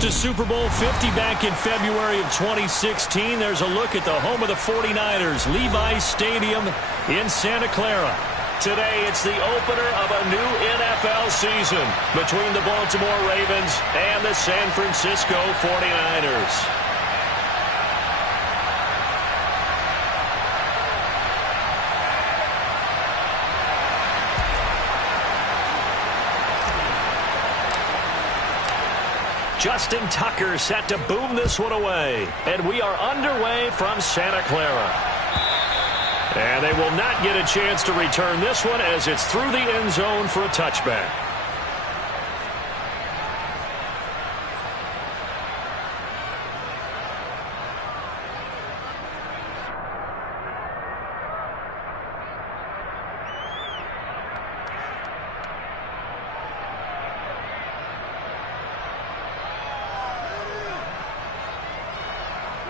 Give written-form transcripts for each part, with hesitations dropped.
to Super Bowl 50 back in February of 2016. There's a look at the home of the 49ers, Levi's Stadium in Santa Clara. Today, it's the opener of a new NFL season between the Baltimore Ravens and the San Francisco 49ers. Justin Tucker set to boom this one away. And we are underway from Santa Clara. And they will not get a chance to return this one as it's through the end zone for a touchback.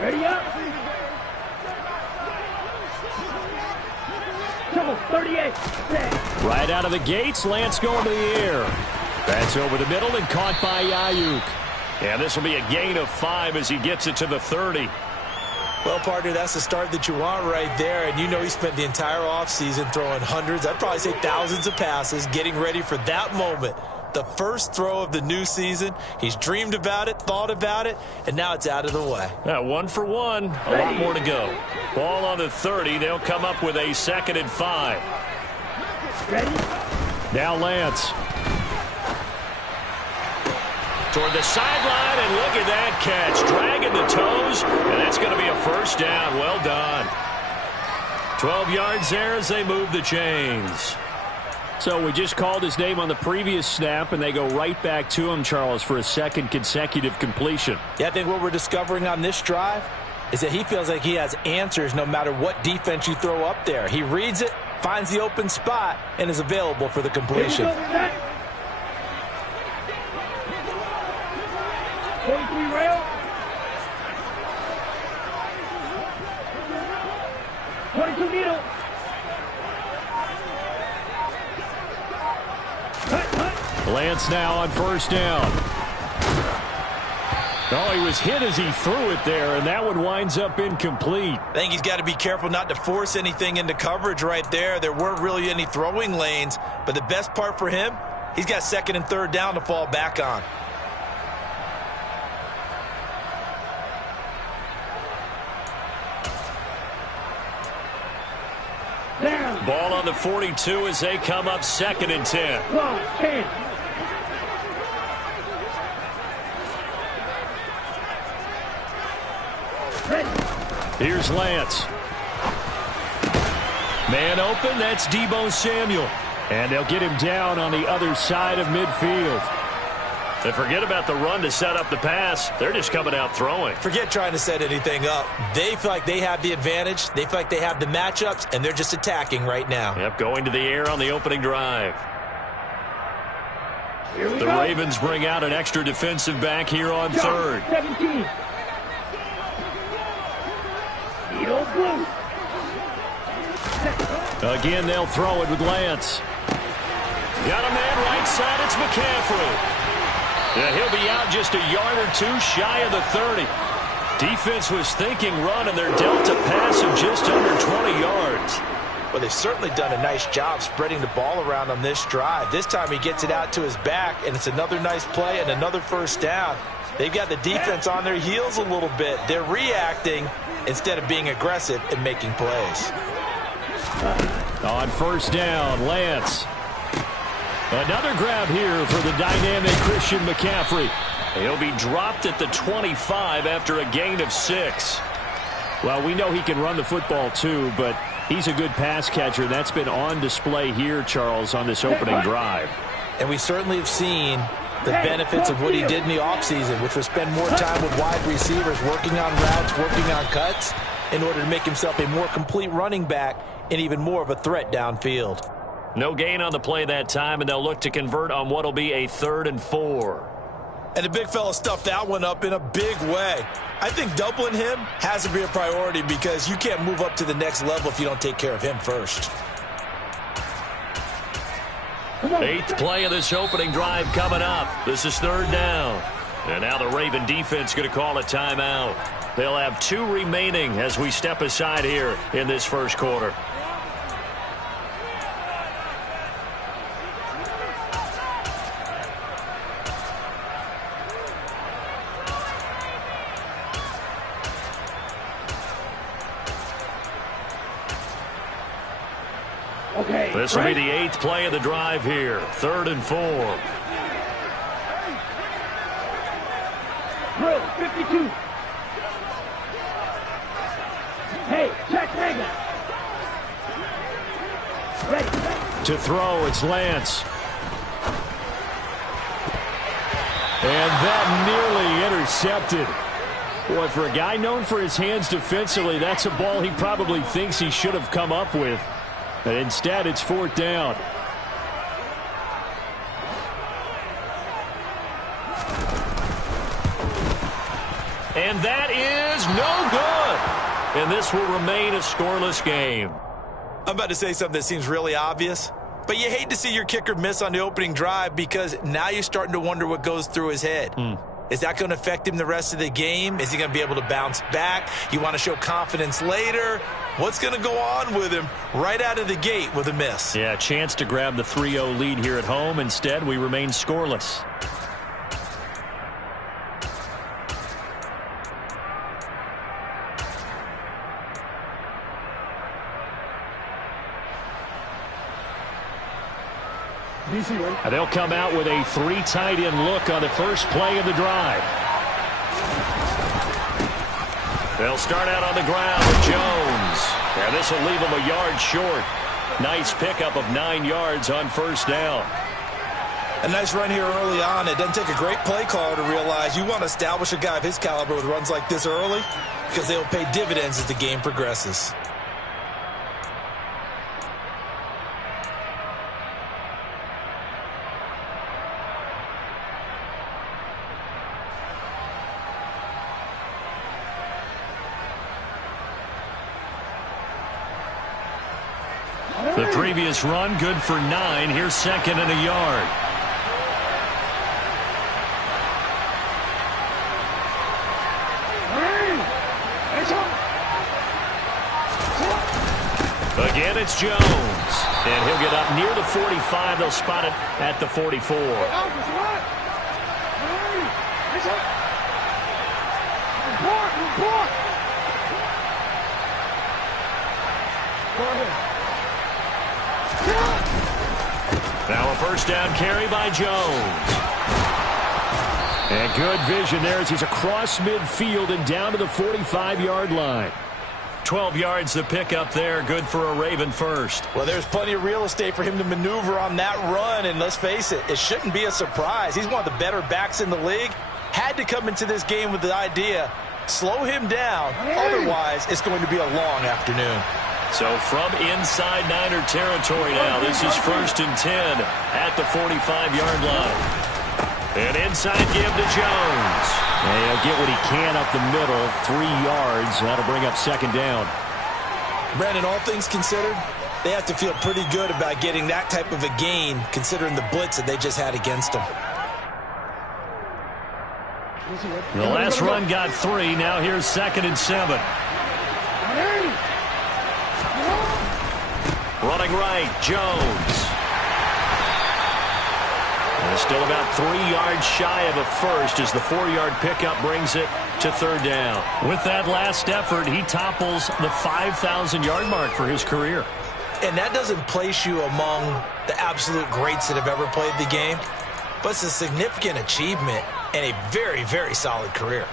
Ready up. Trouble, 38. Right out of the gates, Lance going to the air. That's over the middle and caught by Ayuk. And this will be a gain of 5 as he gets it to the 30. Well, partner, that's the start that you want right there. And you know he spent the entire offseason throwing hundreds, I'd probably say thousands of passes, getting ready for that moment. The first throw of the new season. He's dreamed about it, thought about it, and now it's out of the way. 1 for 1. A lot more to go. Ball on the 30. They'll come up with a 2nd and 5. Ready? Now Lance. Toward the sideline, and look at that catch. Dragging the toes, and that's going to be a first down. Well done. 12 yards there as they move the chains. So we just called his name on the previous snap, and they go right back to him, Charles, for a second consecutive completion. Yeah, I think what we're discovering on this drive is that he feels like he has answers no matter what defense you throw up there. He reads it, finds the open spot, and is available for the completion. 43 rail. 22 needle. Lance now on first down. Oh, he was hit as he threw it there, and that one winds up incomplete. I think he's got to be careful not to force anything into coverage right there. There weren't really any throwing lanes, but the best part for him, he's got 2nd and 3rd down to fall back on. Down. Ball on the 42 as they come up 2nd and 10. 10. Here's Lance. Man open, that's Deebo Samuel. And they'll get him down on the other side of midfield. And forget about the run to set up the pass. They're just coming out throwing. Forget trying to set anything up. They feel like they have the advantage. They feel like they have the matchups, and they're just attacking right now. Yep, going to the air on the opening drive. The Ravens bring out an extra defensive back here on 3rd. 17. Blue. Again, they'll throw it with Lance. Got a man right side. It's McCaffrey. Yeah, he'll be out just a yard or 2 shy of the 30. Defense was thinking run, and they're dealt a pass of just under 20 yards. Well, they've certainly done a nice job spreading the ball around on this drive. This time he gets it out to his back, and it's another nice play and another first down. They've got the defense on their heels a little bit. They're reacting instead of being aggressive and making plays. On first down, Lance. Another grab here for the dynamic Christian McCaffrey. He'll be dropped at the 25 after a gain of 6. Well, we know he can run the football too, but he's a good pass catcher. That's been on display here, Charles, on this opening drive. And we certainly have seen the benefits of what he did in the offseason, which was spend more time with wide receivers, working on routes, working on cuts, in order to make himself a more complete running back and even more of a threat downfield. No gain on the play that time, and they'll look to convert on what will be a 3rd and 4. And the big fella stuffed that one up in a big way. I think doubling him has to be a priority because you can't move up to the next level if you don't take care of him first. 8th play of this opening drive coming up. This is 3rd down. And now the Raven defense going to call a timeout. They'll have 2 remaining as we step aside here in this first quarter. Okay. This will be the 8th play of the drive here. 3rd and 4. Drill 52. Hey, check Mega. Ready. To throw, it's Lance. And that nearly intercepted. Boy, for a guy known for his hands defensively, that's a ball he probably thinks he should have come up with. But instead, it's 4th down. And that is no good. And this will remain a scoreless game. I'm about to say something that seems really obvious, but you hate to see your kicker miss on the opening drive because now you're starting to wonder what goes through his head. Is that going to affect him the rest of the game? Is he going to be able to bounce back? You want to show confidence later? What's going to go on with him right out of the gate with a miss? Yeah, chance to grab the 3-0 lead here at home. Instead, we remain scoreless. They'll come out with a 3 tight end look on the first play of the drive. They'll start out on the ground with Jones. And this will leave them a yard short. Nice pickup of 9 yards on 1st down. A nice run here early on. It doesn't take a great play caller to realize you want to establish a guy of his caliber with runs like this early because they'll pay dividends as the game progresses. The previous run, good for 9. Here's 2nd and a yard. Again, it's Jones. And he'll get up near the 45. They'll spot it at the 44. Now a 1st down carry by Jones. And good vision there as he's across midfield and down to the 45-yard line. 12 yards the pickup there. Good for a Raven first. Well, there's plenty of real estate for him to maneuver on that run. And let's face it, it shouldn't be a surprise. He's one of the better backs in the league. Had to come into this game with the idea, slow him down. Otherwise, it's going to be a long afternoon. So from inside Niner territory now, this is 1st and 10 at the 45-yard line. An inside give to Jones. And he'll get what he can up the middle, 3 yards. That'll bring up 2nd down. Brandon, all things considered, they have to feel pretty good about getting that type of a gain, considering the blitz that they just had against them. The last run got 3. Now here's 2nd and 7. Running right, Jones. And still about 3 yards shy of a first as the 4-yard pickup brings it to 3rd down. With that last effort, he topples the 5,000-yard mark for his career. And that doesn't place you among the absolute greats that have ever played the game, but it's a significant achievement and a very, very solid career.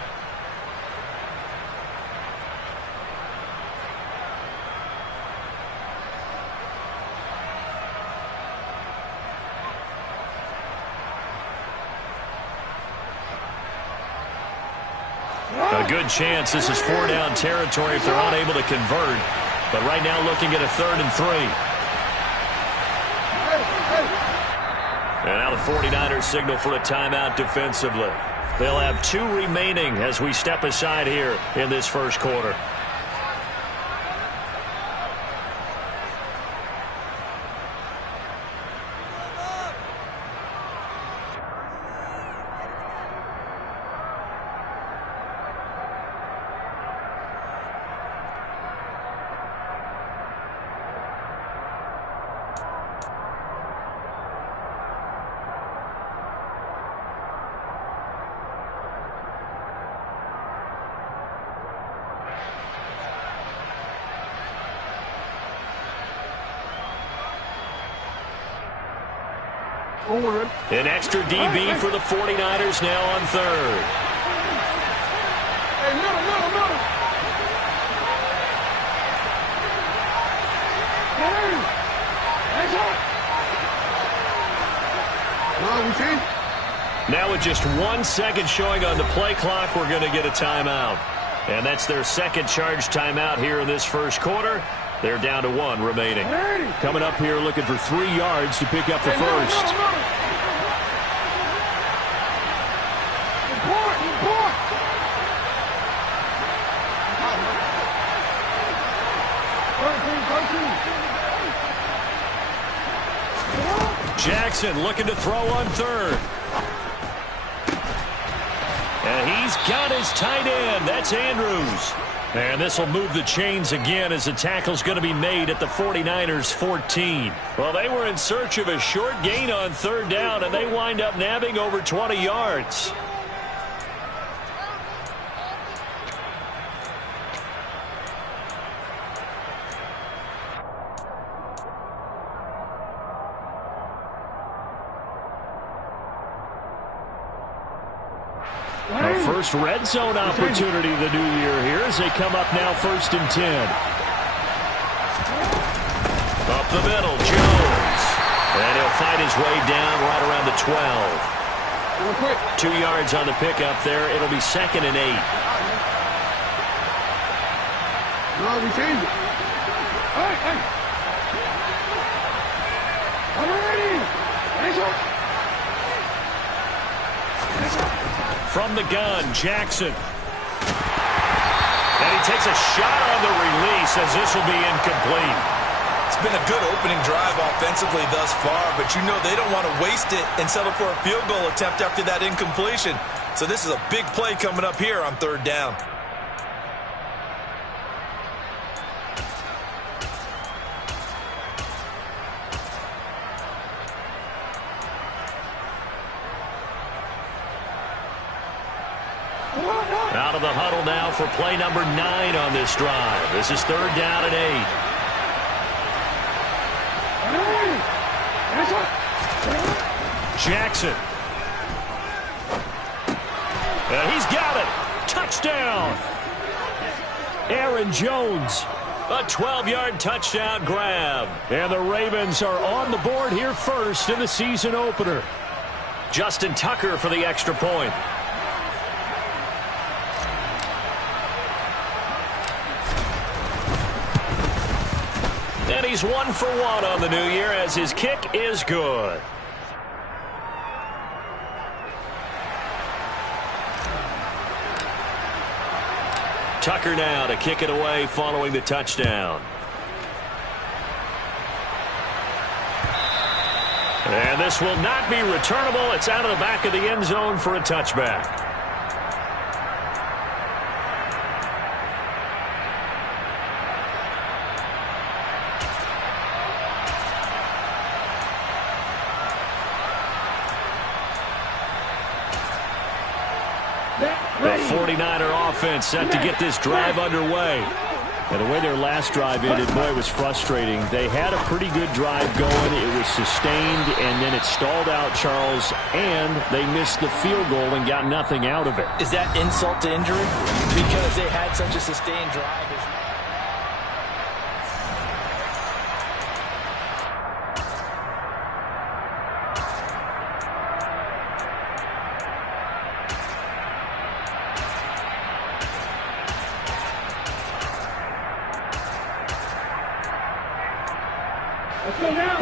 A good chance this is 4-down territory if they're unable to convert. But right now looking at a 3rd and 3. And now the 49ers signal for a timeout defensively. They'll have 2 remaining as we step aside here in this first quarter. An extra DB for the 49ers now on third. Hey, middle. Now with just 1 second showing on the play clock, we're going to get a timeout. And that's their second charge timeout here in this first quarter. They're down to 1 remaining. Coming up here looking for 3 yards to pick up the first. Jackson looking to throw on third. And he's got his tight end. That's Andrews. And this will move the chains again as the tackle's going to be made at the 49ers 14. Well, they were in search of a short gain on third down, and they wind up nabbing over 20 yards. Our first red zone opportunity of the new year here as they come up now 1st and 10. Up the middle, Jones. And he'll fight his way down right around the 12. 2 yards on the pickup there. It'll be 2nd and 8. No, we change it. Hey. I'm ready. From the gun, Jackson. And he takes a shot on the release as this will be incomplete. It's been a good opening drive offensively thus far, but you know they don't want to waste it and settle for a field goal attempt after that incompletion. So this is a big play coming up here on 3rd down. Out of the huddle now for play number 9 on this drive. This is 3rd down and 8. Jackson. And he's got it. Touchdown. Aaron Jones. A 12-yard touchdown grab. And the Ravens are on the board here first in the season opener. Justin Tucker for the extra point. And he's 1 for 1 on the new year as his kick is good. Tucker now to kick it away following the touchdown. And this will not be returnable. It's out of the back of the end zone for a touchback. The 49er offense set to get this drive underway. And the way their last drive ended, boy, it was frustrating. They had a pretty good drive going. It was sustained, and then it stalled out, Charles, and they missed the field goal and got nothing out of it. Is that insult to injury? Because they had such a sustained drive.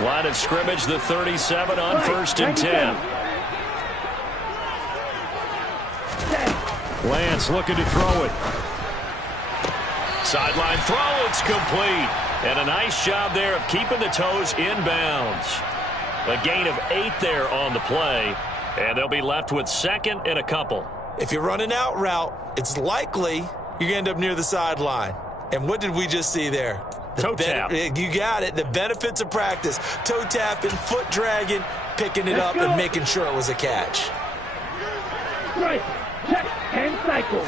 Line of scrimmage, the 37 on 1st and 10. Lance looking to throw it. Sideline throw, it's complete. And a nice job there of keeping the toes inbounds. A gain of 8 there on the play. And they'll be left with 2nd and a couple. If you're running out route, it's likely you're going to end up near the sideline. And what did we just see there? Toe tap. You got it. The benefits of practice. Toe tapping, foot dragging, picking it up, and making sure it was a catch. Right. Check and cycle.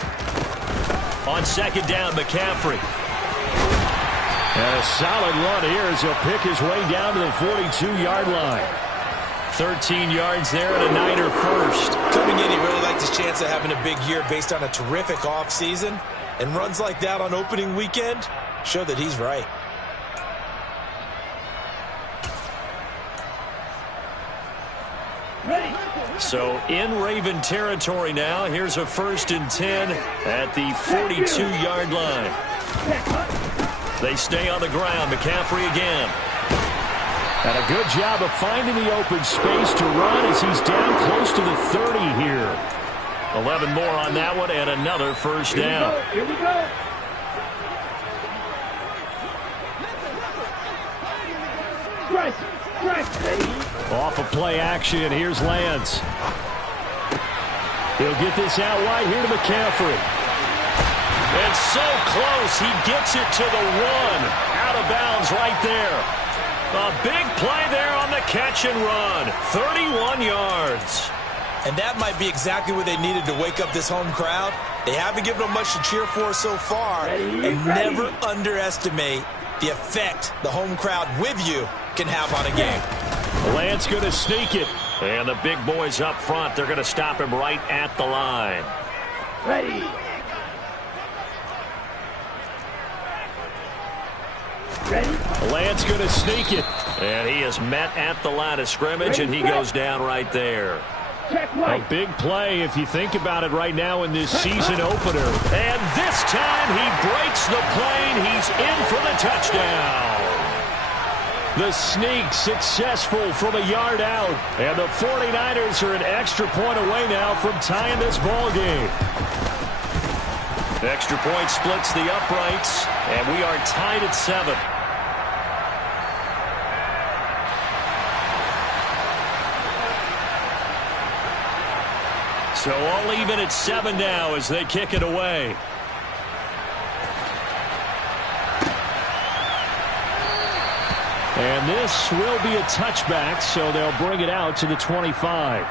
On 2nd down, McCaffrey. And a solid run here as he'll pick his way down to the 42-yard line. 13 yards there and a Niner first. Coming in, he really liked his chance of having a big year based on a terrific offseason. And runs like that on opening weekend show that he's right. So in Raven territory now. Here's a 1st and 10 at the 42-yard line. They stay on the ground. McCaffrey again. And a good job of finding the open space to run as he's down close to the 30 here. 11 more on that one and another first down. Here we go. Strike, baby. Off of play action, here's Lance. He'll get this out wide here to McCaffrey. It's so close. He gets it to the 1. Out of bounds right there. A big play there on the catch and run. 31 yards. And that might be exactly what they needed to wake up this home crowd. They haven't given them much to cheer for so far. And never underestimate the effect the home crowd with you can have on a game. Lance going to sneak it. And the big boys up front, they're going to stop him right at the line. Ready. Lance going to sneak it. And he is met at the line of scrimmage, and he goes down right there. A big play if you think about it right now in this season opener. And this time he breaks the plane. He's in for the touchdown. The sneak successful from a yard out. And the 49ers are an extra point away now from tying this ball game. Extra point splits the uprights, and we are tied at 7. So all even at 7 now as they kick it away. And this will be a touchback, so they'll bring it out to the 25.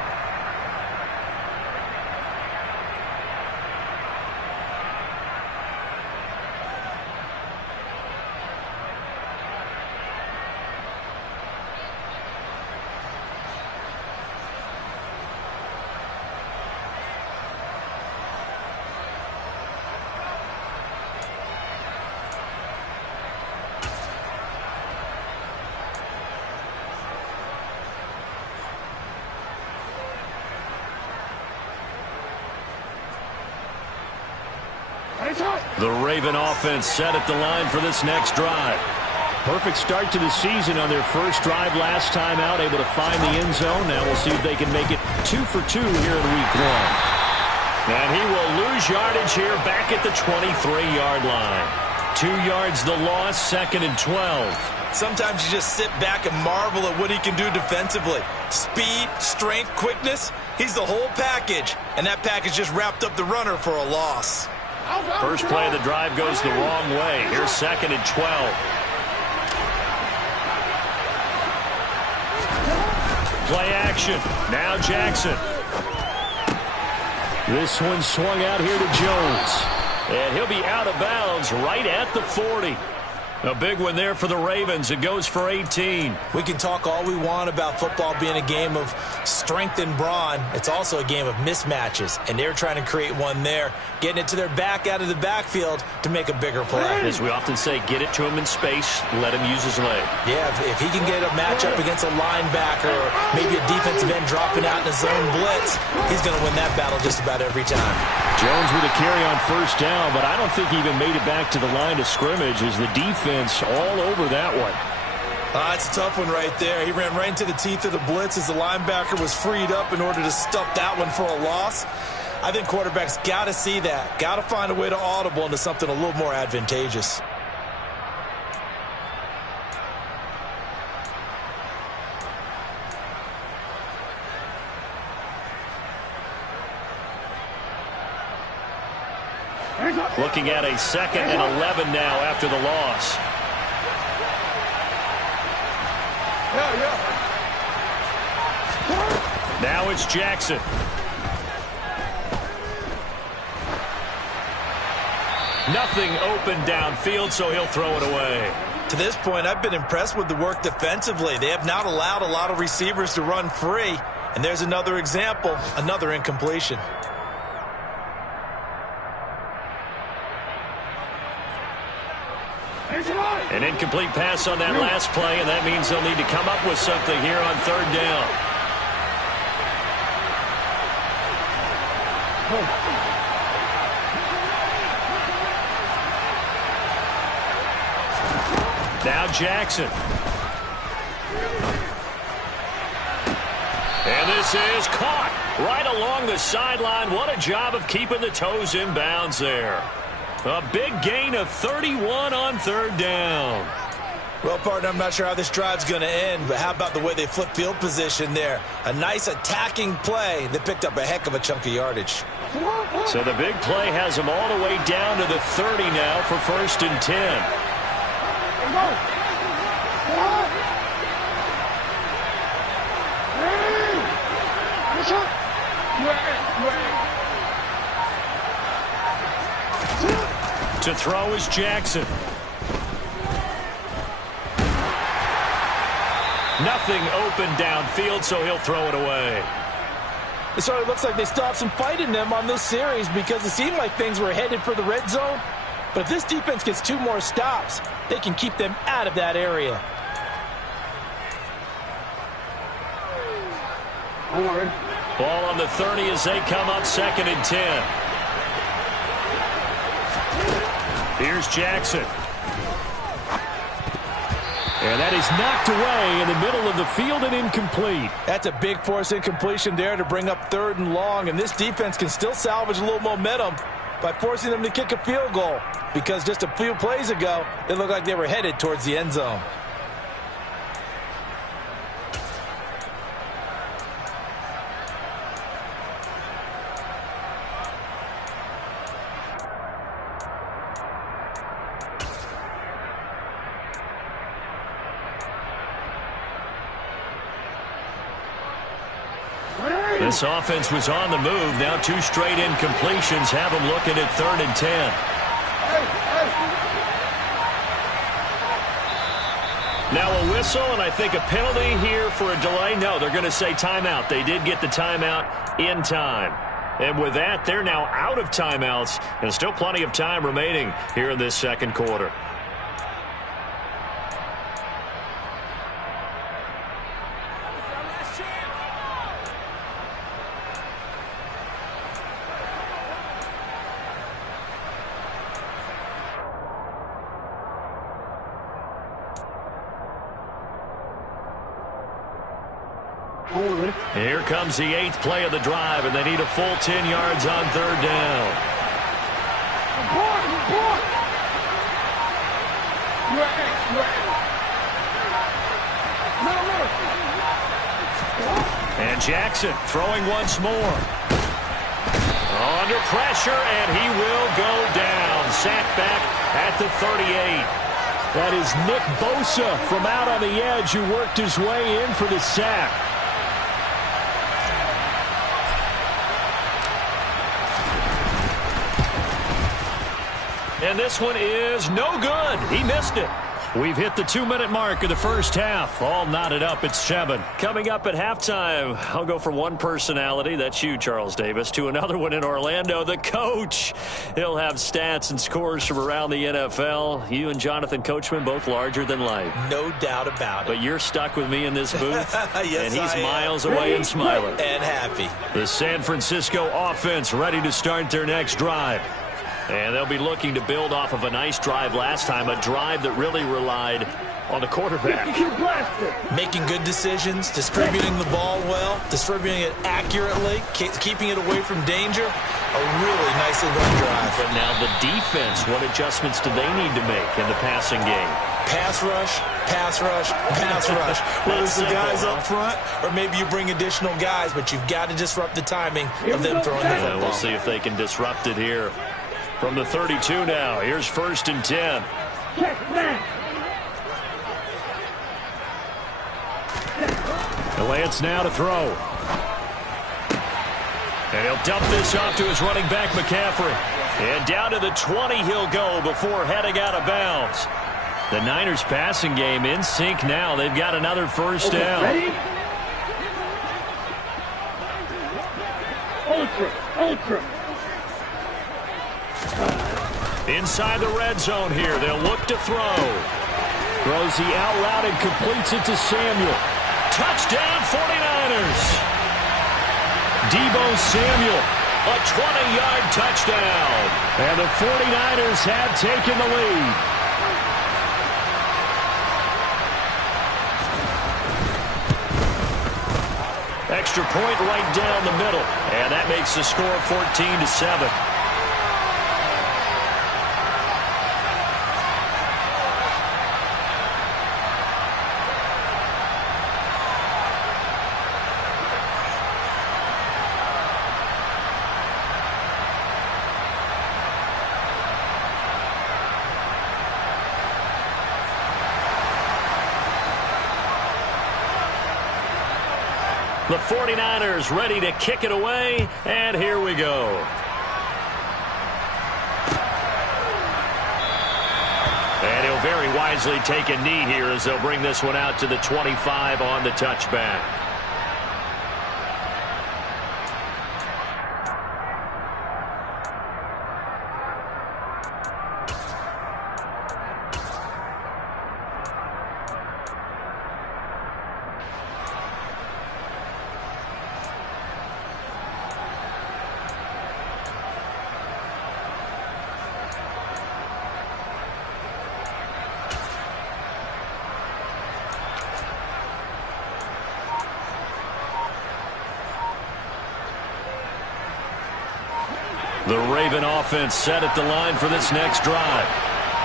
The Raven offense set at the line for this next drive. Perfect start to the season on their first drive last time out, able to find the end zone. Now we'll see if they can make it 2 for 2 here in week 1. And he will lose yardage here back at the 23-yard line. 2 yards the loss, 2nd and 12. Sometimes you just sit back and marvel at what he can do defensively. Speed, strength, quickness, he's the whole package. And that package just wrapped up the runner for a loss. First play of the drive goes the wrong way. Here's 2nd and 12. Play action. Now Jackson. This one swung out here to Jones. And he'll be out of bounds right at the 40. A big one there for the Ravens. It goes for 18. We can talk all we want about football being a game of strength and brawn. It's also a game of mismatches, and they're trying to create one there, getting it to their back out of the backfield to make a bigger play. As we often say, get it to him in space, let him use his leg. Yeah, if he can get a matchup against a linebacker or maybe a defensive end dropping out in a zone blitz, he's going to win that battle just about every time. Jones with a carry on first down, but I don't think he even made it back to the line of scrimmage as the defense all over that one. It's a tough one right there. He ran right into the teeth of the blitz as the linebacker was freed up in order to stuff that one for a loss. I think quarterbacks got to see that. Got to find a way to audible into something a little more advantageous. Looking at a 2nd and 11 now after the loss. Now it's Jackson. Nothing open downfield, so he'll throw it away. To this point, I've been impressed with the work defensively. They have not allowed a lot of receivers to run free. And there's another example, another incompletion. An incomplete pass on that last play, and that means they'll need to come up with something here on third down. Now Jackson. And this is caught right along the sideline. What a job of keeping the toes in bounds there. A big gain of 31 on third down. Well, partner, I'm not sure how this drive's going to end, but how about the way they flip field position there? A nice attacking play that picked up a heck of a chunk of yardage. So the big play has them all the way down to the 30 now for 1st and 10. To throw is Jackson. Nothing open downfield, so he'll throw it away. It sort of looks like they still have some fight in them on this series because it seemed like things were headed for the red zone. But if this defense gets 2 more stops, they can keep them out of that area. Ball on the 30 as they come up 2nd and 10. Here's Jackson. And that is knocked away in the middle of the field and incomplete. That's a big force incompletion there to bring up 3rd and long, and this defense can still salvage a little momentum by forcing them to kick a field goal, because just a few plays ago, it looked like they were headed towards the end zone. This offense was on the move. Now 2 straight incompletions have them looking at 3rd and 10. Now a whistle, and I think a penalty here for a delay. No, they're going to say timeout. They did get the timeout in time. And with that, they're now out of timeouts, and still plenty of time remaining here in this second quarter. Here comes the 8th play of the drive, and they need a full 10 yards on 3rd down. And Jackson throwing once more. Under pressure, and he will go down. Sacked back at the 38. That is Nick Bosa from out on the edge who worked his way in for the sack. And this one is no good. He missed it. We've hit the 2-minute mark of the first half. All knotted up at 7. Coming up at halftime, I'll go from one personality, that's you, Charles Davis, to another one in Orlando, the coach. He'll have stats and scores from around the NFL. You and Jonathan Coachman, both larger than life. No doubt about it. But you're stuck with me in this booth, yes, and he's miles away and smiling. And happy. The San Francisco offense ready to start their next drive. And they'll be looking to build off of a nice drive last time, a drive that really relied on the quarterback. Making good decisions, distributing the ball well, distributing it accurately, keeping it away from danger. A really nicely run drive. But now the defense, what adjustments do they need to make in the passing game? Pass rush, pass rush, pass rush. Whether it's the guys up front or maybe you bring additional guys, but you've got to disrupt the timing of them throwing the football. We'll see if they can disrupt it here. From the 32 now, here's 1st and 10. Lance now to throw. And he'll dump this off to his running back, McCaffrey. And down to the 20 he'll go before heading out of bounds. The Niners passing game in sync now. They've got another first down. Ready? Ultra. Inside the red zone here. They'll look to throw. Throws the out route and completes it to Samuel. Touchdown 49ers. Deebo Samuel, a 20-yard touchdown. And the 49ers have taken the lead. Extra point right down the middle. And that makes the score 14-7. The 49ers ready to kick it away, and here we go. And he'll very wisely take a knee here as they'll bring this one out to the 25 on the touchback. The Raven offense set at the line for this next drive.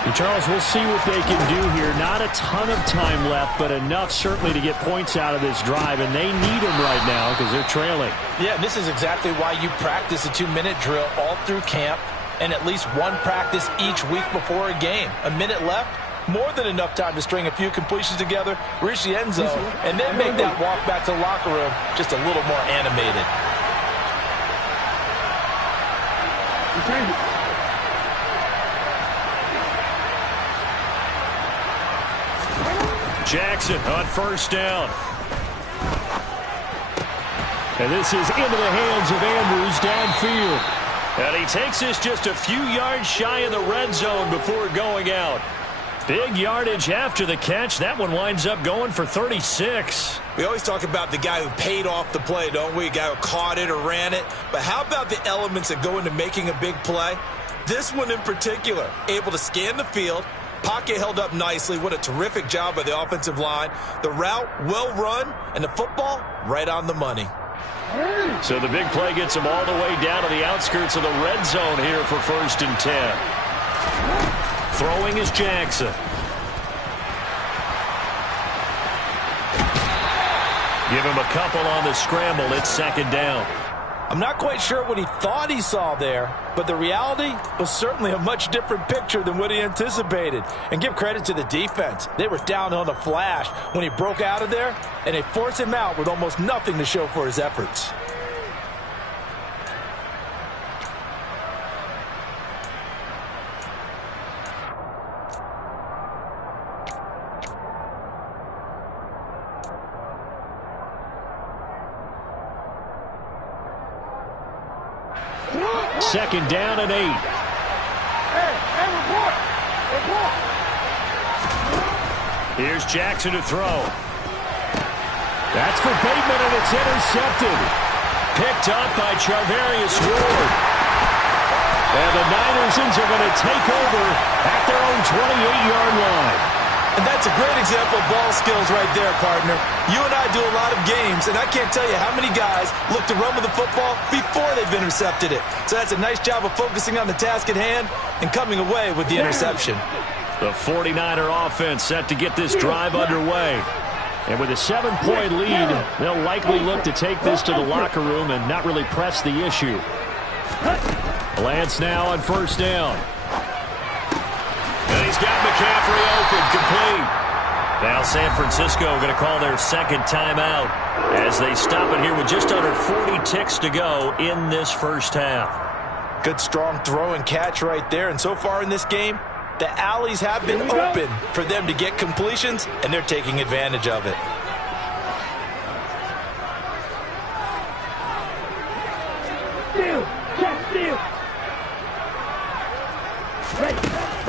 And Charles, we'll see what they can do here. Not a ton of time left, but enough certainly to get points out of this drive, and they need them right now because they're trailing. Yeah, this is exactly why you practice a 2-minute drill all through camp and at least one practice each week before a game. A minute left, more than enough time to string a few completions together, reach the end zone, and then make that walk back to the locker room just a little more animated. Jackson on first down. And this is into the hands of Andrews downfield. And he takes this just a few yards shy of the red zone before going out. Big yardage after the catch. That one winds up going for 36. We always talk about the guy who paid off the play, don't we? A guy who caught it or ran it. But how about the elements that go into making a big play? This one in particular, able to scan the field. Pocket held up nicely. What a terrific job by the offensive line. The route, well run, and the football, right on the money. So the big play gets him all the way down to the outskirts of the red zone here for 1st and 10. Throwing is Jackson. Give him a couple on the scramble. It's 2nd down. I'm not quite sure what he thought he saw there, but the reality was certainly a much different picture than what he anticipated. And give credit to the defense. They were down on the flash when he broke out of there, and they forced him out with almost nothing to show for his efforts. Second down and 8. Here's Jackson to throw. That's for Bateman, and it's intercepted. Picked up by Charvarius Ward. And the Niners are going to take over at their own 28-yard line. And that's a great example of ball skills right there, partner. You and I do a lot of games, and I can't tell you how many guys look to run with the football before they've intercepted it. So that's a nice job of focusing on the task at hand and coming away with the interception. The 49er offense set to get this drive underway. And with a 7-point lead, they'll likely look to take this to the locker room and not really press the issue. Lance now on 1st down. And he's got McCaffrey open, complete. Now San Francisco going to call their 2nd timeout as they stop it here with just under 40 ticks to go in this 1st half. Good strong throw and catch right there. And so far in this game, The alleys have been open for them to get completions, and they're taking advantage of it.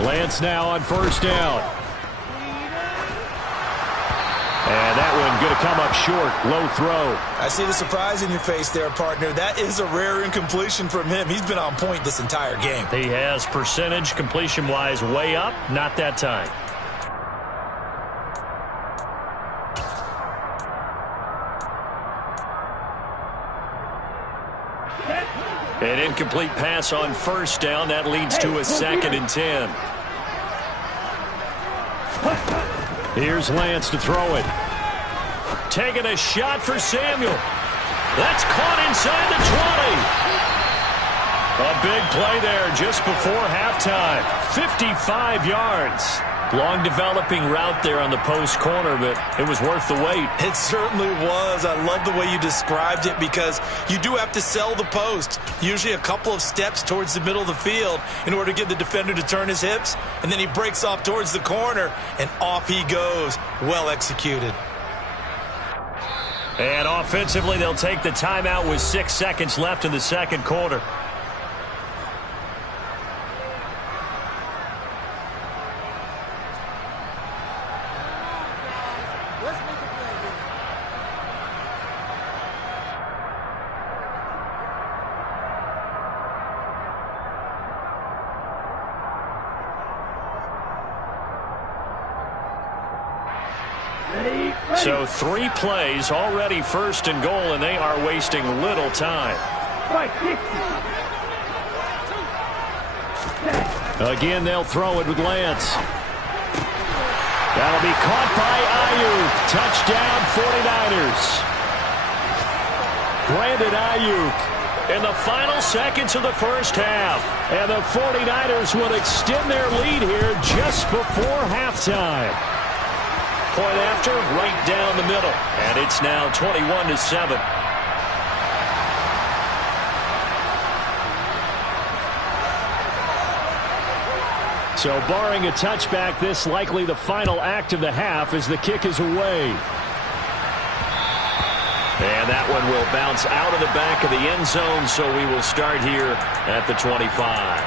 Lance now on first down. And that one going to come up short. Low throw. I see the surprise in your face there, partner. That is a rare incompletion from him. He's been on point this entire game. He has percentage completion-wise way up. Not that time. An incomplete pass on first down. That leads to a 2nd and 10. Here's Lance to throw it. Taking a shot for Samuel. That's caught inside the 20. A big play there just before halftime. 55 yards. Long developing route there on the post corner, but it was worth the wait. It certainly was. I love the way you described it because you do have to sell the post. Usually a couple of steps towards the middle of the field in order to get the defender to turn his hips. And then he breaks off towards the corner, and off he goes. Well executed. And offensively, they'll take the timeout with 6 seconds left in the second quarter. So 3 plays, already 1st and goal, and they are wasting little time. Again, they'll throw it with Lance. That'll be caught by Ayuk. Touchdown, 49ers. Brandon Ayuk in the final seconds of the first half. And the 49ers will extend their lead here just before halftime. Point after, right down the middle. And it's now 21-7. So barring a touchback, this likely the final act of the half as the kick is away. And that one will bounce out of the back of the end zone, so we will start here at the 25.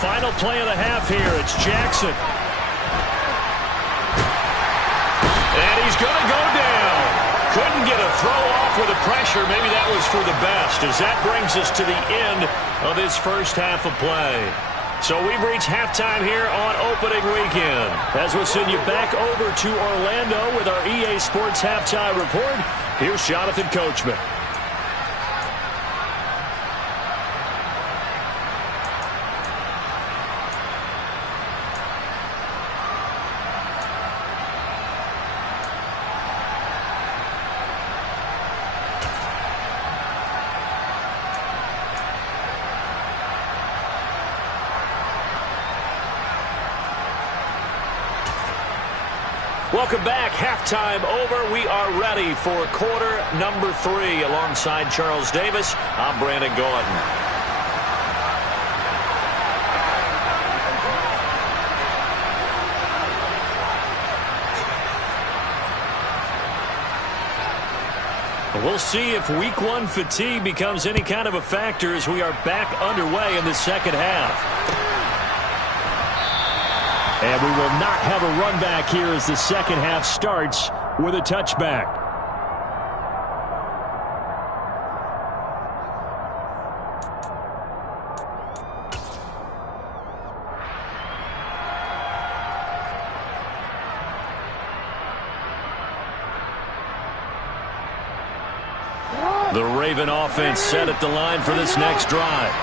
Final play of the half here. It's Jackson. And he's going to go down. Couldn't get a throw off with the pressure. Maybe that was for the best, as that brings us to the end of this first half of play. So we've reached halftime here on opening weekend. As we'll send you back over to Orlando with our EA Sports Halftime Report, here's Jonathan Coachman. Welcome back. Halftime over. We are ready for quarter number 3. Alongside Charles Davis, I'm Brandon Gordon. We'll see if week 1 fatigue becomes any kind of a factor as we are back underway in the second half. And we will not have a run back here as the second half starts with a touchback. The Raven offense set at the line for this next drive.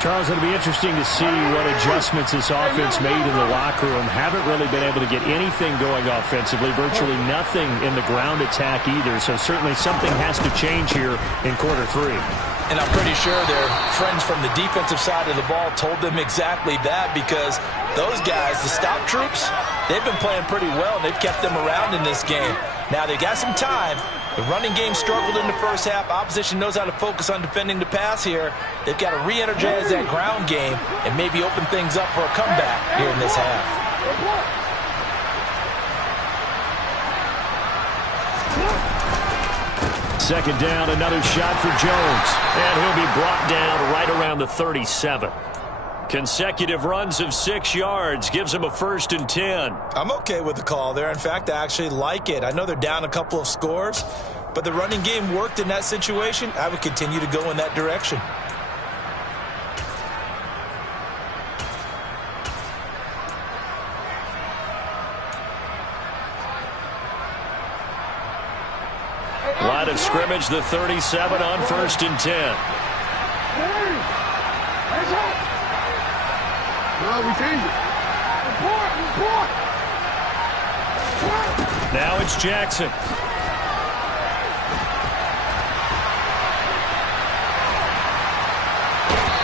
Charles, it'll be interesting to see what adjustments this offense made in the locker room. Haven't really been able to get anything going offensively, virtually nothing in the ground attack either. So certainly something has to change here in quarter 3. And I'm pretty sure their friends from the defensive side of the ball told them exactly that, because those guys, the stop troops, they've been playing pretty well, and they've kept them around in this game. Now they got some time. The running game struggled in the first half. Opposition knows how to focus on defending the pass here. They've got to re-energize that ground game and maybe open things up for a comeback here in this half. Second down, another shot for Jones. And he'll be brought down right around the 37. Consecutive runs of 6 yards gives him a 1st and 10. I'm okay with the call there. In fact, I actually like it. I know they're down a couple of scores, but the running game worked in that situation. I would continue to go in that direction. Line of scrimmage, the 37 on 1st and 10. Now it's Jackson.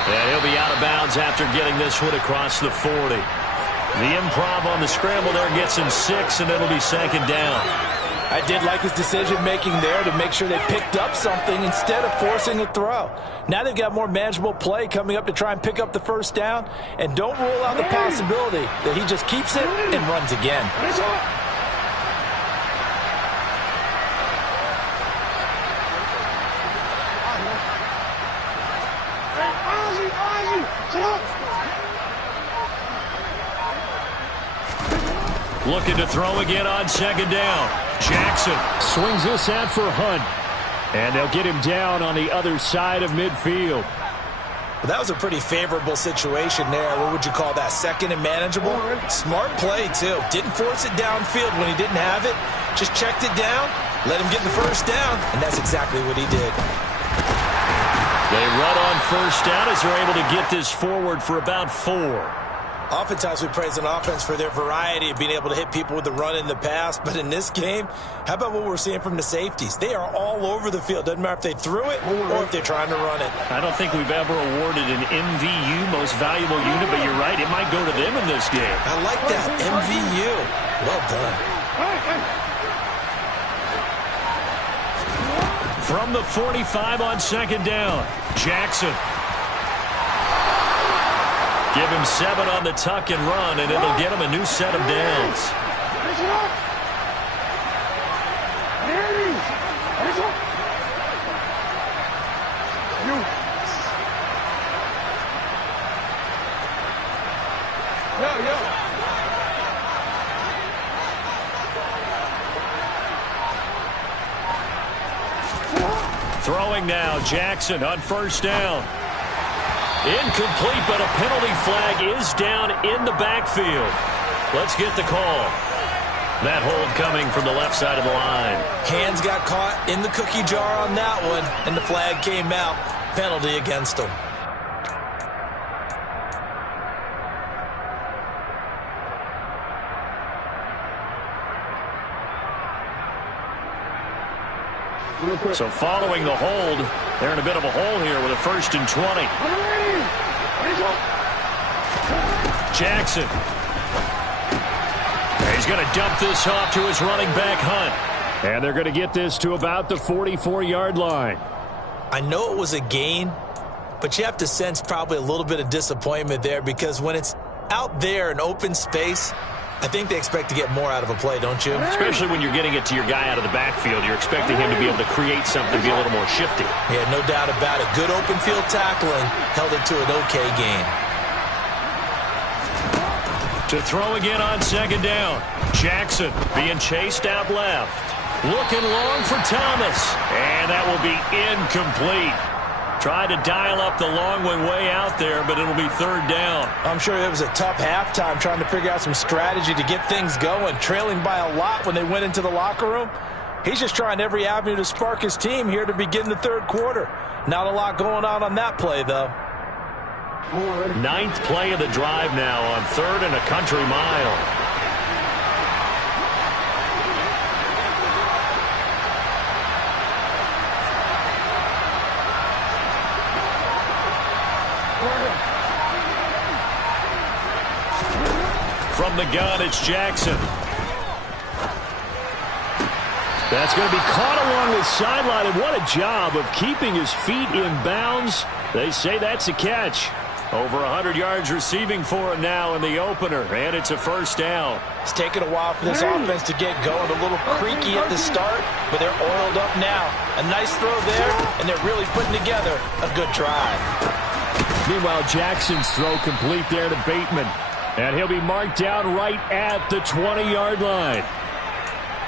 And he'll be out of bounds after getting this one across the 40. The improv on the scramble there gets him 6, and it'll be 2nd down. I did like his decision-making there to make sure they picked up something instead of forcing a throw. Now they've got more manageable play coming up to try and pick up the 1st down, and don't rule out the possibility that he just keeps it and runs again. Looking to throw again on 2nd down. Jackson Swings this out for Hunt. And they'll get him down on the other side of midfield. Well, that was a pretty favorable situation there. What would you call that? 2nd and manageable? Smart play, too. Didn't force it downfield when he didn't have it. Just checked it down, let him get the 1st down, and that's exactly what he did. They run on 1st down as they're able to get this forward for about 4. Oftentimes we praise an offense for their variety of being able to hit people with the run in the pass. But in this game, how about what we're seeing from the safeties? They are all over the field. Doesn't matter if they threw it or if they're trying to run it. I don't think we've ever awarded an MVU, most valuable unit, but you're right, it might go to them in this game. I like that, MVU. Well done. From the 45 on 2nd down, Jackson. Give him 7 on the tuck and run, and it'll get him a new set of downs. Throwing now, Jackson on 1st down. Incomplete, but a penalty flag is down in the backfield. Let's get the call. That hold coming from the left side of the line. Hands got caught in the cookie jar on that one, and the flag came out. Penalty against him. So following the hold, they're in a bit of a hole here with a 1st and 20. Jackson. He's going to dump this off to his running back, Hunt. And they're going to get this to about the 44-yard line. I know it was a gain, but you have to sense probably a little bit of disappointment there, because when it's out there in open space, I think they expect to get more out of a play, don't you? Especially when you're getting it to your guy out of the backfield. You're expecting him to be able to create something, be a little more shifty. Yeah, no doubt about it. Good open field tackling held it to an okay gain. To throw again on 2nd down. Jackson being chased out left. Looking long for Thomas. And that will be incomplete. Tried to dial up the long one way out there, but it'll be 3rd down. I'm sure it was a tough halftime trying to figure out some strategy to get things going. Trailing by a lot when they went into the locker room. He's just trying every avenue to spark his team here to begin the third quarter. Not a lot going on that play, though. Ninth play of the drive now on 3rd and a country mile. From the gun, it's Jackson. That's going to be caught along the sideline, and what a job of keeping his feet in bounds. They say that's a catch. Over 100 yards receiving for him now in the opener, and it's a first down. It's taken a while for this offense to get going. A little creaky at the start, but they're oiled up now. A nice throw there, and they're really putting together a good drive. Meanwhile, Jackson's throw complete there to Bateman. And he'll be marked down right at the 20-yard line.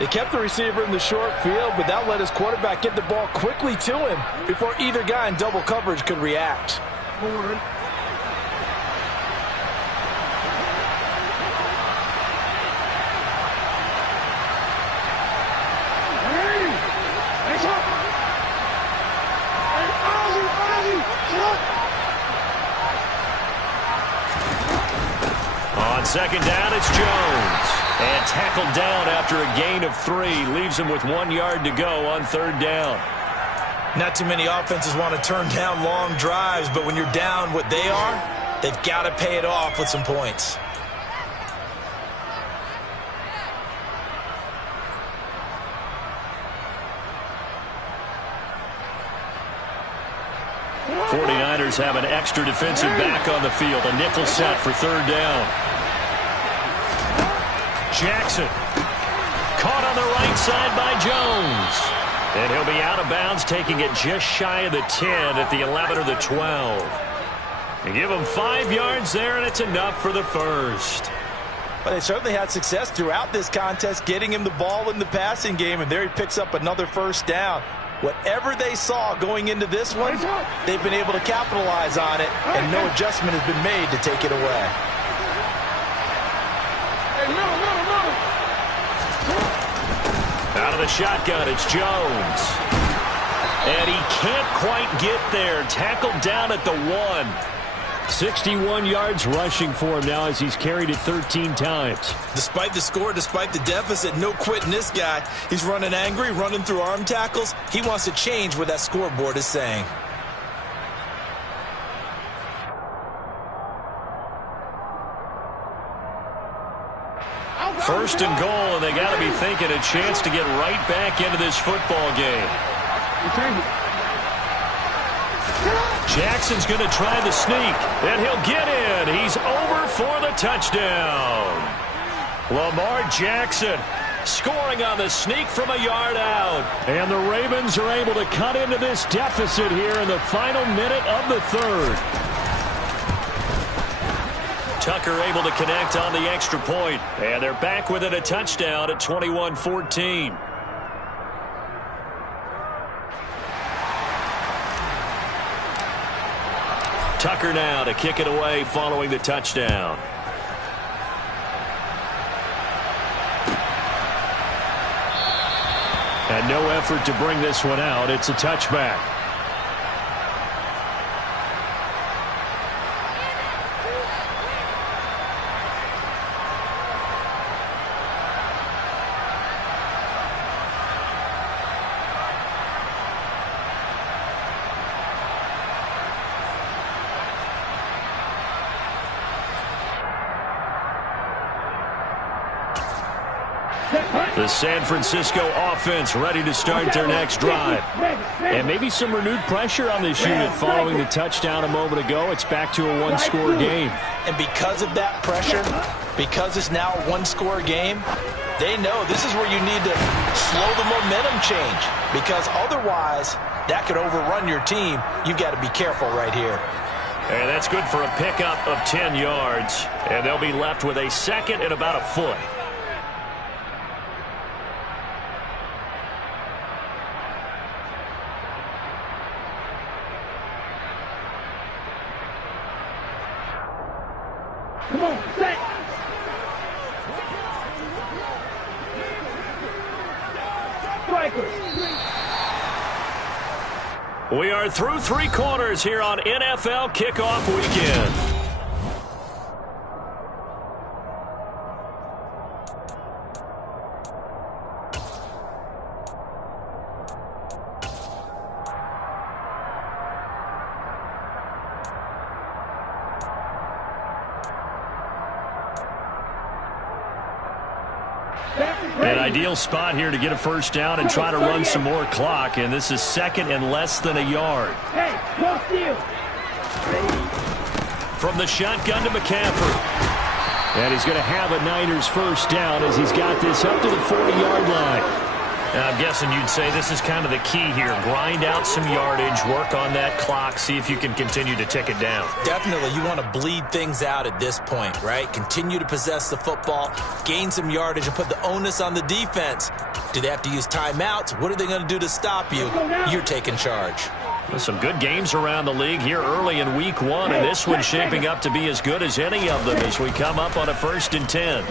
They kept the receiver in the short field, but that let his quarterback get the ball quickly to him before either guy in double coverage could react. On second down, it's Jones. And tackled down after a gain of 3. Leaves him with 1 yard to go on 3rd down. Not too many offenses want to turn down long drives, but when you're down what they are, they've got to pay it off with some points. '49ers have an extra defensive back on the field. A nickel set for 3rd down. Jackson caught on the right side by Jones. And he'll be out of bounds, taking it just shy of the 10 at the 11 or the 12. You give him 5 yards there, and it's enough for the first. But they certainly had success throughout this contest, getting him the ball in the passing game, and there he picks up another first down. Whatever they saw going into this one, they've been able to capitalize on it, and no adjustment has been made to take it away. Out of the shotgun, it's Jones. And he can't quite get there. Tackled down at the 1. 61 yards rushing for him now as he's carried it 13 times. Despite the score, despite the deficit, no quitting this guy. He's running angry, running through arm tackles. He wants to change what that scoreboard is saying. First and goal, and they got to be thinking a chance to get right back into this football game. Jackson's going to try the sneak, and he'll get in. He's over for the touchdown. Lamar Jackson scoring on the sneak from a yard out. And the Ravens are able to cut into this deficit here in the final minute of the 3rd. Tucker able to connect on the extra point, and they're back within a touchdown at 21-14. Tucker now to kick it away following the touchdown. And no effort to bring this one out. It's a touchback. The San Francisco offense ready to start their next drive. And maybe some renewed pressure on this unit following the touchdown a moment ago. It's back to a one-score game. And because of that pressure, because it's now a one-score game, they know this is where you need to slow the momentum change. Because otherwise, that could overrun your team. You've got to be careful right here. And that's good for a pickup of 10 yards. And they'll be left with a second and about a foot. Come on, set. Strike. We are through 3 quarters here on NFL Kickoff Weekend. An ideal spot here to get a first down and try to run some more clock, and this is second and less than a yard. Hey, close deal. From the shotgun to McCaffrey. And he's going to have a Niners first down as he's got this up to the 40-yard line. Now, I'm guessing you'd say this is kind of the key here. Grind out some yardage, work on that clock, see if you can continue to tick it down. Definitely, you want to bleed things out at this point, right? Continue to possess the football, gain some yardage, and put the onus on the defense. Do they have to use timeouts? What are they going to do to stop you? You're taking charge. Well, some good games around the league here early in week 1, and this one's shaping up to be as good as any of them as we come up on a 1st and 10.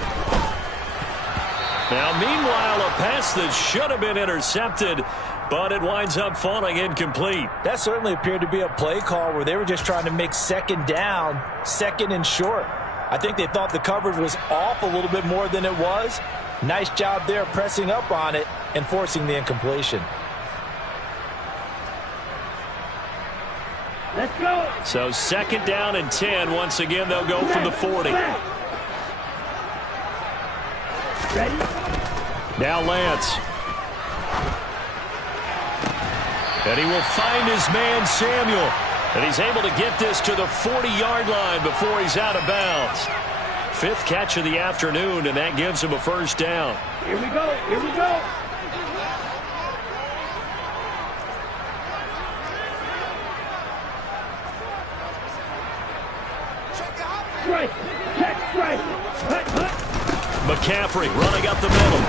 Now, meanwhile, a pass that should have been intercepted, but it winds up falling incomplete. That certainly appeared to be a play call where they were just trying to make second down, second and short. I think they thought the coverage was off a little bit more than it was. Nice job there pressing up on it and forcing the incompletion. Let's go. So 2nd down and 10. Once again, they'll go from the 40. Ready? Now Lance. And he will find his man, Samuel. And he's able to get this to the 40-yard line before he's out of bounds. 5th catch of the afternoon, and that gives him a first down. Here we go. Here we go. Strike. Check strike. Hut, hut. McCaffrey running up the middle.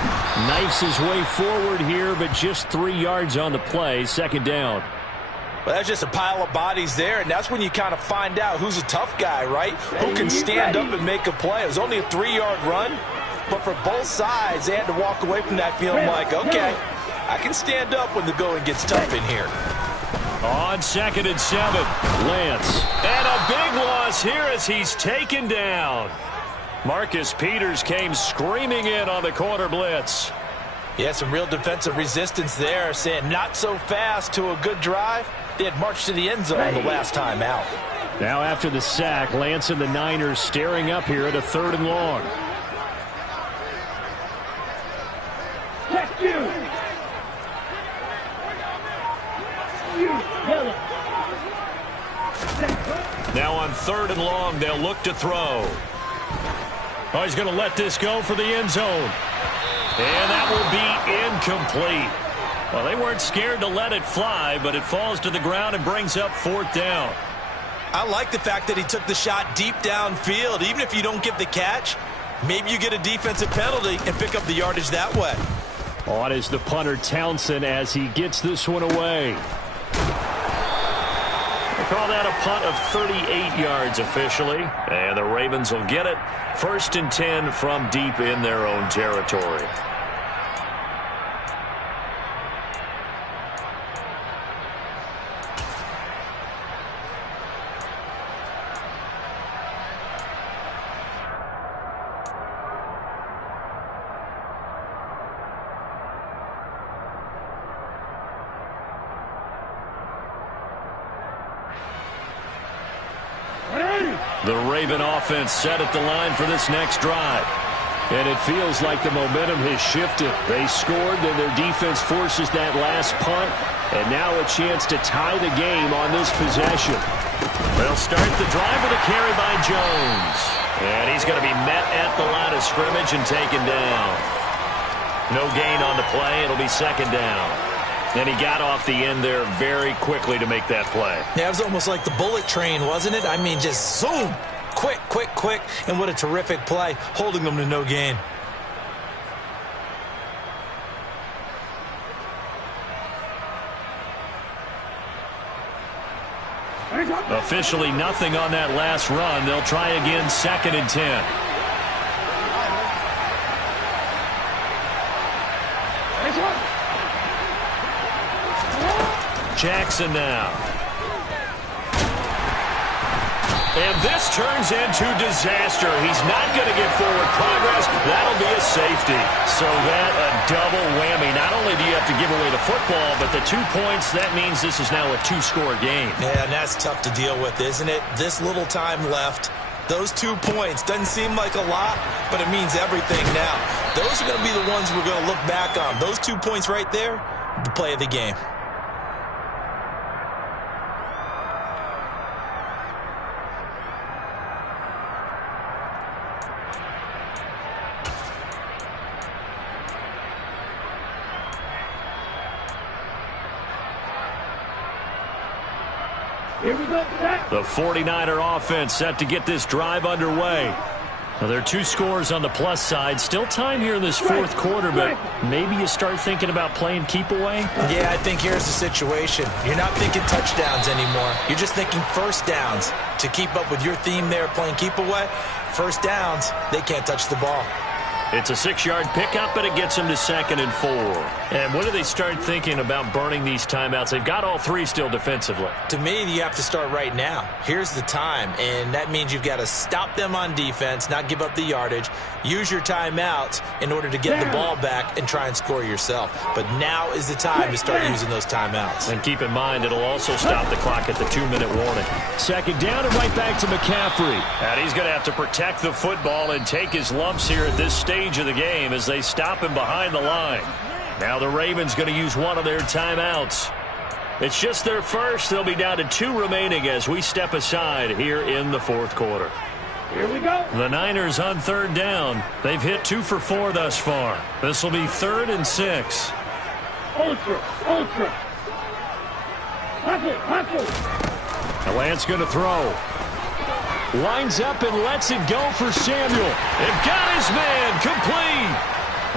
Knifes his way forward here, but just 3 yards on the play. 2nd down. Well, that's just a pile of bodies there, and that's when you kind of find out who's a tough guy, right? Who can stand up and make a play. It was only a 3-yard run, but for both sides, they had to walk away from that feeling like, okay, I can stand up when the going gets tough in here. On 2nd and 7, Lance. And a big loss here as he's taken down. Marcus Peters came screaming in on the corner blitz. Yeah, some real defensive resistance there, saying not so fast to a good drive. They had marched to the end zone the last time out. Now after the sack, Lance and the Niners staring up here at a 3rd and long. Check you. Yellow. Now on 3rd and long, they'll look to throw. Oh, he's going to let this go for the end zone. And that will be incomplete. Well, they weren't scared to let it fly, but it falls to the ground and brings up 4th down. I like the fact that he took the shot deep downfield. Even if you don't get the catch, maybe you get a defensive penalty and pick up the yardage that way. On is the punter Townsend as he gets this one away. They call that a punt of 38 yards officially, and the Ravens will get it. 1st and 10 from deep in their own territory. The Raven offense set at the line for this next drive. And it feels like the momentum has shifted. They scored, then their defense forces that last punt, and now a chance to tie the game on this possession. They'll start the drive with a carry by Jones. And he's going to be met at the line of scrimmage and taken down. No gain on the play. It'll be 2nd down. And he got off the end there very quickly to make that play. Yeah, it was almost like the bullet train, wasn't it? I mean, just zoom. Quick, quick, quick. And what a terrific play, holding them to no gain. Officially nothing on that last run. They'll try again 2nd and 10. Jackson now. And this turns into disaster. He's not going to get forward progress. That'll be a safety. So that a double whammy. Not only do you have to give away the football, but the 2 points, that means this is now a 2-score game. Yeah, and that's tough to deal with, isn't it? This little time left. Those 2 points doesn't seem like a lot, but it means everything now. Those are going to be the ones we're going to look back on. Those 2 points right there, the play of the game. Here we go. The 49er offense set to get this drive underway. Now, there are 2 scores on the plus side. Still time here in this fourth quarter, but maybe you start thinking about playing keep away? Yeah, I think here's the situation. You're not thinking touchdowns anymore. You're just thinking first downs. To keep up with your theme there, playing keep away, first downs, they can't touch the ball. It's a 6-yard pickup, but it gets them to 2nd and 4. And when do they start thinking about burning these timeouts? They've got all 3 still defensively. To me, you have to start right now. Here's the time, and that means you've got to stop them on defense, not give up the yardage, use your timeouts in order to get the ball back and try and score yourself. But now is the time to start using those timeouts. And keep in mind, it'll also stop the clock at the 2-minute warning. 2nd down and right back to McCaffrey. And he's going to have to protect the football and take his lumps here at this stage of the game as they stop him behind the line. Now the Ravens going to use one of their timeouts. It's just their first. They'll be down to 2 remaining as we step aside here in the fourth quarter. Here we go. The Niners on 3rd down. They've hit 2 for 4 thus far. This will be 3rd and 6. Ultra. Hustle. Now Lance going to throw. Lines up and lets it go for Samuel. They've got his man complete.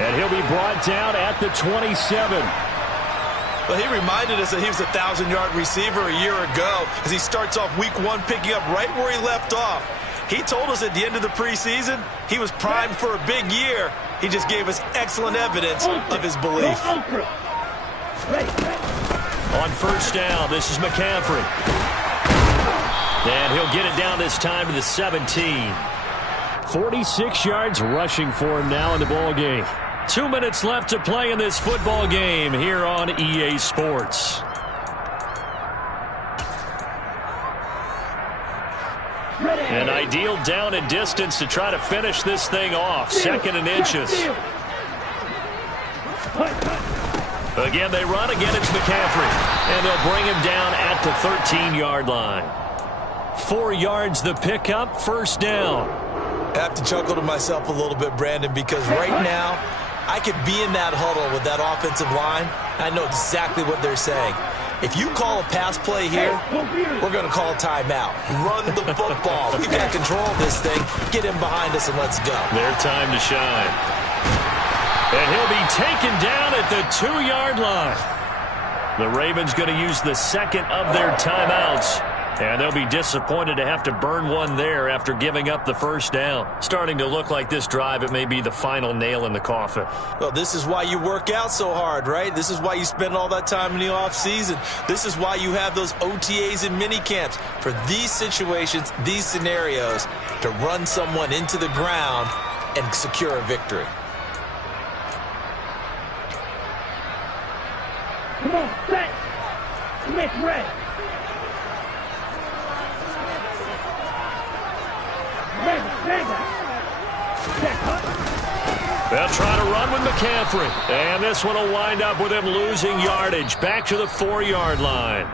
And he'll be brought down at the 27. Well, he reminded us that he was a 1,000-yard receiver a year ago as he starts off week 1 picking up right where he left off. He told us at the end of the preseason he was primed for a big year. He just gave us excellent evidence of his belief. On 1st down, this is McCaffrey. And he'll get it down this time to the 17. 46 yards rushing for him now in the ball game. 2 minutes left to play in this football game here on EA Sports. An ideal down and distance to try to finish this thing off. 2nd and inches. Again, they run. Again, it's McCaffrey. And they'll bring him down at the 13-yard line. 4 yards the pickup, 1st down. I have to chuckle to myself a little bit, Brandon, because right now I could be in that huddle with that offensive line. I know exactly what they're saying. If you call a pass play here, we're going to call a timeout. Run the football. We've got control of this thing. Get him behind us and let's go. Their time to shine. And he'll be taken down at the 2-yard line. The Ravens going to use the 2nd of their timeouts. And they'll be disappointed to have to burn one there after giving up the 1st down. Starting to look like this drive, it may be the final nail in the coffin. Well, this is why you work out so hard, right? This is why you spend all that time in the offseason. This is why you have those OTAs and mini camps. For these situations, these scenarios, to run someone into the ground and secure a victory. Come on, set. Smith red. They'll try to run with McCaffrey. And this one will wind up with him losing yardage. Back to the 4-yard line.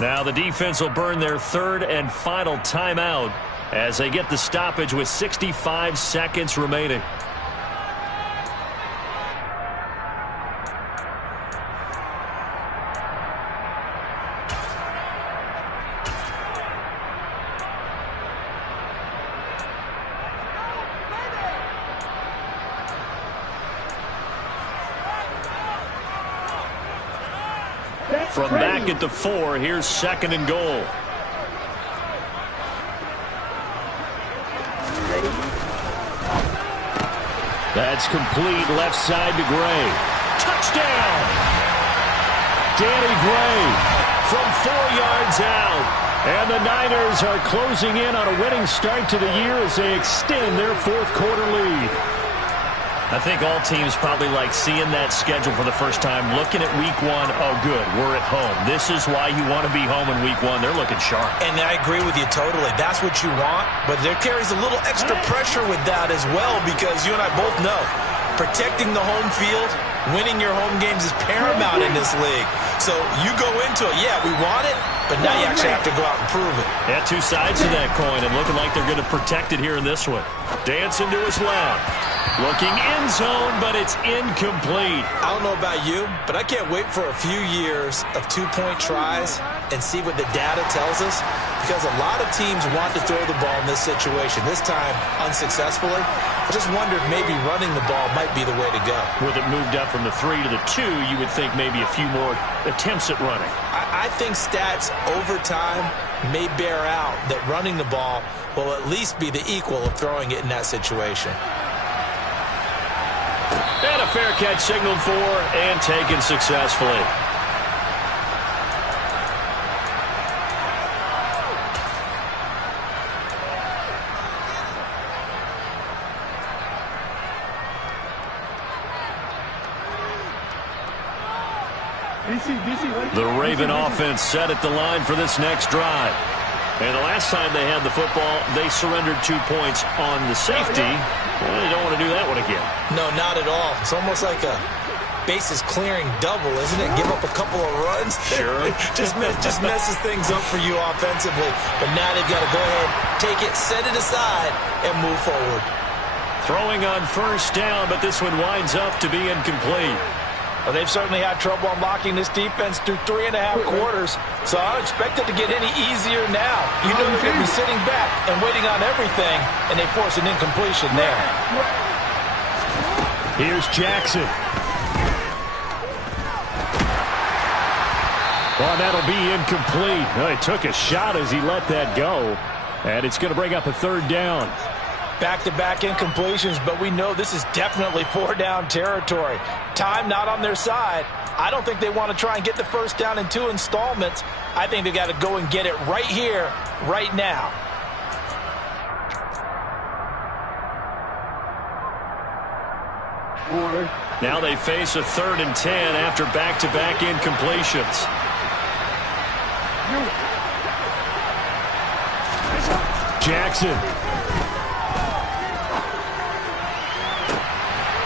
Now the defense will burn their 3rd and final timeout as they get the stoppage with 65 seconds remaining. From back at the 4, here's 2nd and goal. That's complete left side to Gray. Touchdown! Danny Gray from 4 yards out. And the Niners are closing in on a winning start to the year as they extend their fourth-quarter lead. I think all teams probably like seeing that schedule for the first time, looking at week 1. Oh, good, we're at home. This is why you want to be home in week 1. They're looking sharp. And I agree with you totally. That's what you want, but there carries a little extra pressure with that as well because you and I both know protecting the home field, winning your home games is paramount in this league. So you go into it, yeah, we want it, but now you actually have to go out and prove it. Yeah, two sides to that coin, and looking like they're going to protect it here in this one. Dancing to his left. Looking end zone, but it's incomplete. I don't know about you, but I can't wait for a few years of two-point tries and see what the data tells us, because a lot of teams want to throw the ball in this situation, this time unsuccessfully. I just wonder if maybe running the ball might be the way to go. With it moved up from the 3 to the 2, you would think maybe a few more attempts at running. I think stats over time may bear out that running the ball will at least be the equal of throwing it in that situation. And a fair catch signaled for and taken successfully. The Raven offense set at the line for this next drive. And the last time they had the football, they surrendered 2 points on the safety. Well, they don't want to do that one again. No, not at all. It's almost like a bases clearing double, isn't it? Give up a couple of runs. Sure. just messes things up for you offensively. But now they've got to go ahead, take it, set it aside, and move forward. Throwing on first down, but this one winds up to be incomplete. Well, they've certainly had trouble unlocking this defense through 3.5 quarters, so I don't expect it to get any easier now. You know they're going to be sitting back and waiting on everything, and they force an incompletion there. Here's Jackson. Well, that'll be incomplete. Well, he took a shot as he let that go, and it's going to bring up a third down. Back-to-back incompletions, but we know this is definitely 4-down territory. Time not on their side. I don't think they want to try and get the first down in 2 installments. I think they got to go and get it right here, right now. Now they face a 3rd and 10 after back-to-back incompletions. Jackson.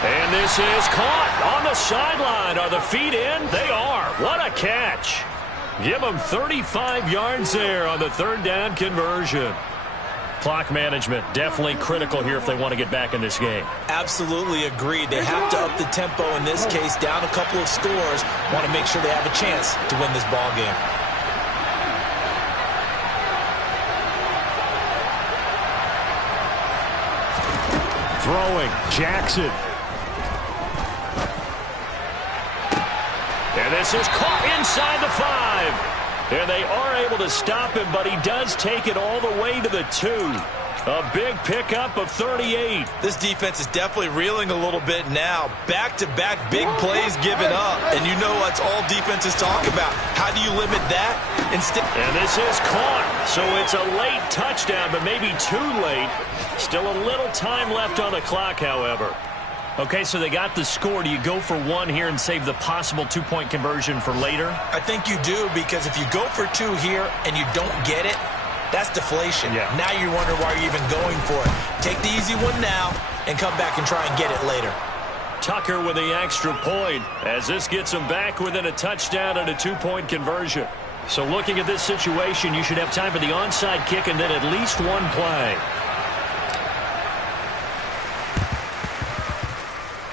And this is caught on the sideline. Are the feet in? They are. What a catch. Give them 35 yards there on the 3rd down conversion. Clock management definitely critical here if they want to get back in this game. Absolutely agreed. They have to up the tempo in this case, down a couple of scores. Want to make sure they have a chance to win this ball game. Throwing, Jackson. And this is caught inside the 5. And they are able to stop him, but he does take it all the way to the 2. A big pickup of 38. This defense is definitely reeling a little bit now. Back-to-back big plays given up. And you know that's all defenses talk about. How do you limit that? And this is caught. So it's a late touchdown, but maybe too late. Still a little time left on the clock, however. Okay, so they got the score. Do you go for 1 here and save the possible 2-point conversion for later? I think you do, because if you go for 2 here and you don't get it, that's deflation. Yeah. Now you wonder why you're even going for it. Take the easy one now and come back and try and get it later. Tucker with the extra point as this gets them back within a touchdown and a 2-point conversion. So looking at this situation, you should have time for the onside kick and then at least 1 play.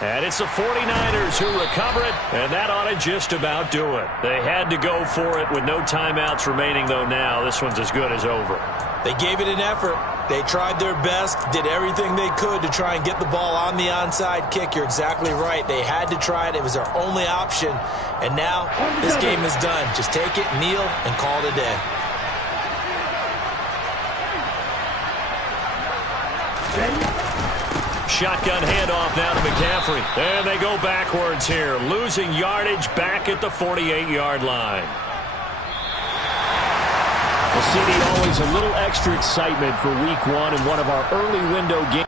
And it's the 49ers who recover it, and that ought to just about do it. They had to go for it with no timeouts remaining, though now this one's as good as over. They gave it an effort. They tried their best, did everything they could to try and get the ball on the onside kick. You're exactly right. They had to try it. It was their only option. And now this game is done. Just take it, kneel, and call it a day. Shotgun handoff now to McCaffrey. And they go backwards here, losing yardage back at the 48-yard line. Well, CD, always a little extra excitement for week one in one of our early window games.